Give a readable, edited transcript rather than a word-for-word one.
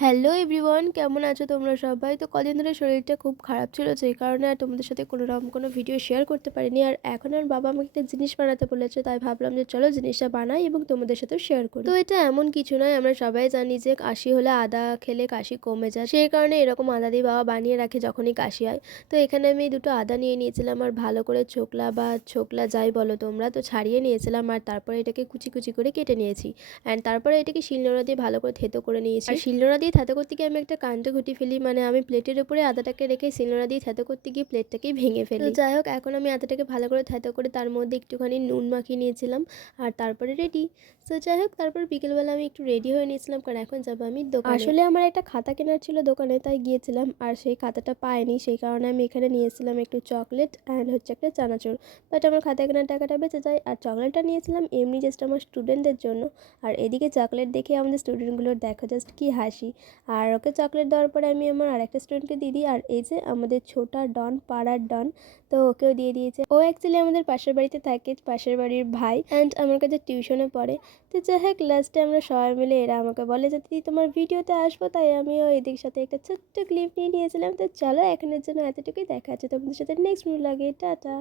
Hello everyone, কেমন আছো তোমরা সবাই? তো কদিন ধরে শরীরটা খুব খারাপ ছিল, যেই কারণে আর তোমাদের সাথে কোনোরকম কোনো ভিডিও শেয়ার করতে পারিনি। আর এখন আর বাবা আমাকে একটা জিনিস বানাতে বলেছে, তাই ভাবলাম যে চলো জিনিসটা বানাই এবং তোমাদের সাথেও শেয়ার করি। তো এটা এমন কিছু নয়, আমরা সবাই জানি যে কাশি হলে আদা খেলে কাশি কমে যায়, সেই কারণে এরকম আদা দিয়ে বাবা বানিয়ে রাখে যখনই কাশি হয়। তো এখানে আমি দুটো আদা নিয়ে নিয়েছিলাম আর ভালো করে ছোকলা যাই বলো তোমরা, তো ছাড়িয়ে নিয়েছিলাম। আর তারপরে এটাকে কুচি কুচি করে কেটে নিয়েছি। অ্যান্ড তারপরে এটাকে শিলনোড়া দিয়ে ভালো করে থেতো করে নিয়েছি। আর শিলনোড়া দিয়ে থেতো করতে গিয়ে আমি একটা কাণ্ড ঘটি ফেলি, মানে আমি প্লেটের উপরে আদাটাকে রেখে শিলনোড়া দিয়ে থেতো করতে গিয়ে প্লেটটাকেই ভেঙে ফেলি। তো যাই হোক, এখন আমি আদাটাকে ভালো করে থেতো করে তার মধ্যে একটুখানি নুন মাখিয়ে নিয়েছিলাম আর তারপরে রেডি। তো যাই হোক, তারপর বিকেলবেলা আমি একটু রেডি হয়ে নিয়েছিলাম, কারণ এখন যাবো আমি দোকানে। আসলে আমার একটা খাতা কেনার ছিল দোকানে, তাই গিয়েছিলাম। আর সেই খাতাটা পাইনি, সেই কারণে আমি এখানে নিয়েছিলাম একটু চকলেট অ্যান্ড হচ্ছে একটা চানাচুর। বাট আমার খাতা কেনার টাকাটা বেঁচে যায়। আর চকলেটটা নিয়েছিলাম এমনি জাস্ট আমার স্টুডেন্টদের জন্য। আর এদিকে চকলেট দেখে আমাদের স্টুডেন্টগুলোর দেখো জাস্ট কি হাসি। আর ওকে চকলেট দেওয়ার পরে আমি আমার আরেকটা স্টুডেন্টকে দিয়ে দিই। আর এই যে আমাদের ছোটা ডন, পাড়ার ডন, তো ওকেও দিয়ে দিয়েছে। ও অ্যাকচুয়ালি আমাদের পাশের বাড়িতে থাকে, পাশের বাড়ির ভাই, অ্যান্ড আমার কাছে টিউশনে পড়ে। তো যাই হোক, লাস্টে আমরা সবাই মিলে এরা আমাকে বলে যে দিদি তোমার ভিডিওতে আসবো, তাই আমিও এদিক সাথে একটা ছোট্ট ক্লিপ নিয়ে নিয়েছিলাম। তো চলো এখনের জন্য এতটুকুই, দেখা আছে তোমাদের সাথে নেক্সট ভিডিও লাগে। টাটা।